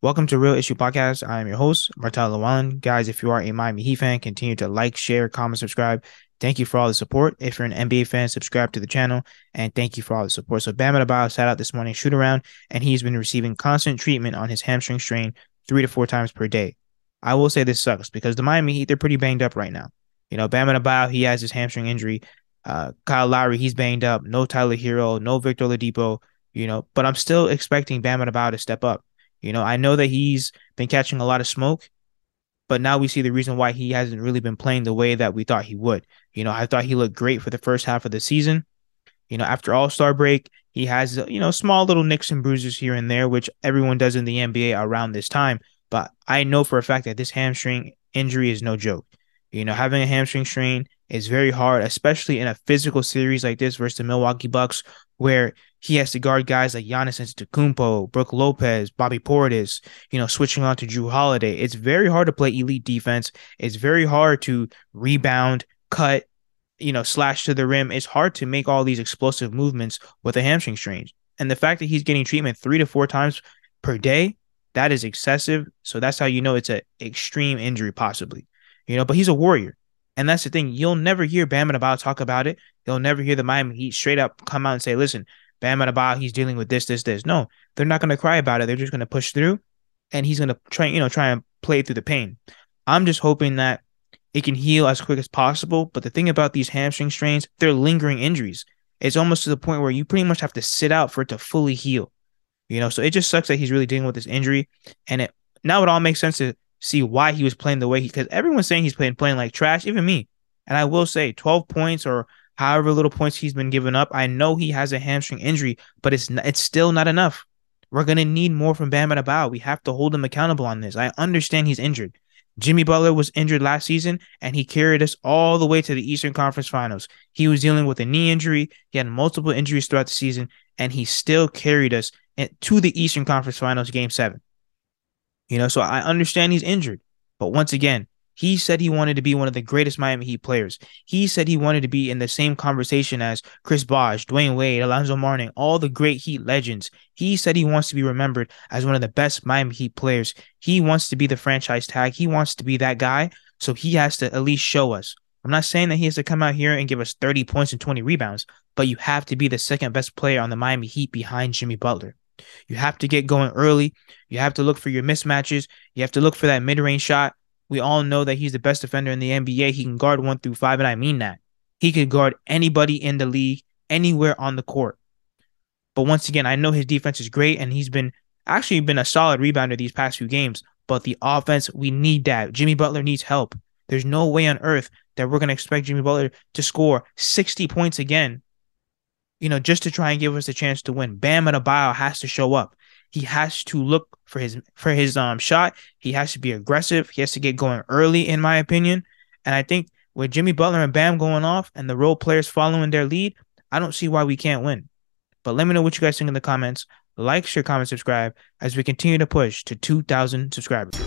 Welcome to Real Issue Podcast. I am your host, Martel Llewellyn. Guys, if you are a Miami Heat fan, continue to like, share, comment, subscribe. Thank you for all the support. If you're an NBA fan, subscribe to the channel, and thank you for all the support. So Bam Adebayo sat out this morning, shoot around, and he's been receiving constant treatment on his hamstring strain 3 to 4 times per day. I will say this sucks because the Miami Heat, they're pretty banged up right now. Bam Adebayo, he has his hamstring injury. Kyle Lowry, he's banged up. No Tyler Hero, no Victor Oladipo, but I'm still expecting Bam Adebayo to step up. I know that he's been catching a lot of smoke, but now we see the reason why he hasn't really been playing the way that we thought he would. I thought he looked great for the first half of the season. After All-Star break, he has, small little nicks and bruises here and there, which everyone does in the NBA around this time. But I know for a fact that this hamstring injury is no joke. Having a hamstring strain is very hard, especially in a physical series like this versus the Milwaukee Bucks, where he has to guard guys like Giannis Antetokounmpo, Brook Lopez, Bobby Portis, switching on to Drew Holiday. It's very hard to play elite defense. It's very hard to rebound, cut, slash to the rim. It's hard to make all these explosive movements with a hamstring strain. And the fact that he's getting treatment 3 to 4 times per day, that is excessive. So that's how you know it's an extreme injury, possibly. But he's a warrior. And that's the thing. You'll never hear Bam Adebayo talk about it. You'll never hear the Miami Heat straight up come out and say, listen, Bam Adebayo, he's dealing with this, this, this. No, they're not going to cry about it. They're just going to push through, and he's going to try and play through the pain. I'm just hoping that it can heal as quick as possible. But the thing about these hamstring strains, they're lingering injuries. It's almost to the point where you pretty much have to sit out for it to fully heal. So it just sucks that he's really dealing with this injury. And now it all makes sense to see why he was playing the way because everyone's saying he's playing like trash, even me. And I will say 12 points or however little points he's been giving up. I know he has a hamstring injury, but it's still not enough. We're going to need more from Bam Adebayo. We have to hold him accountable on this. I understand he's injured. Jimmy Butler was injured last season, and he carried us all the way to the Eastern Conference Finals. He was dealing with a knee injury. He had multiple injuries throughout the season, and he still carried us to the Eastern Conference Finals Game 7. So I understand he's injured. But once again, he said he wanted to be one of the greatest Miami Heat players. He said he wanted to be in the same conversation as Chris Bosh, Dwayne Wade, Alonzo Mourning, all the great Heat legends. He said he wants to be remembered as one of the best Miami Heat players. He wants to be the franchise tag. He wants to be that guy. So he has to at least show us. I'm not saying that he has to come out here and give us 30 points and 20 rebounds, but you have to be the second best player on the Miami Heat behind Jimmy Butler. You have to get going early. You have to look for your mismatches. You have to look for that mid-range shot. We all know that he's the best defender in the NBA. He can guard 1 through 5, and I mean that. He could guard anybody in the league, anywhere on the court. But once again, I know his defense is great, and he's been a solid rebounder these past few games. But the offense, we need that. Jimmy Butler needs help. There's no way on earth that we're going to expect Jimmy Butler to score 60 points again, just to try and give us a chance to win. Bam Adebayo has to show up. He has to look for his shot. He has to be aggressive. He has to get going early, in my opinion. And I think with Jimmy Butler and Bam going off and the role players following their lead, I don't see why we can't win. But let me know what you guys think in the comments. Like, share, comment, subscribe as we continue to push to 2,000 subscribers.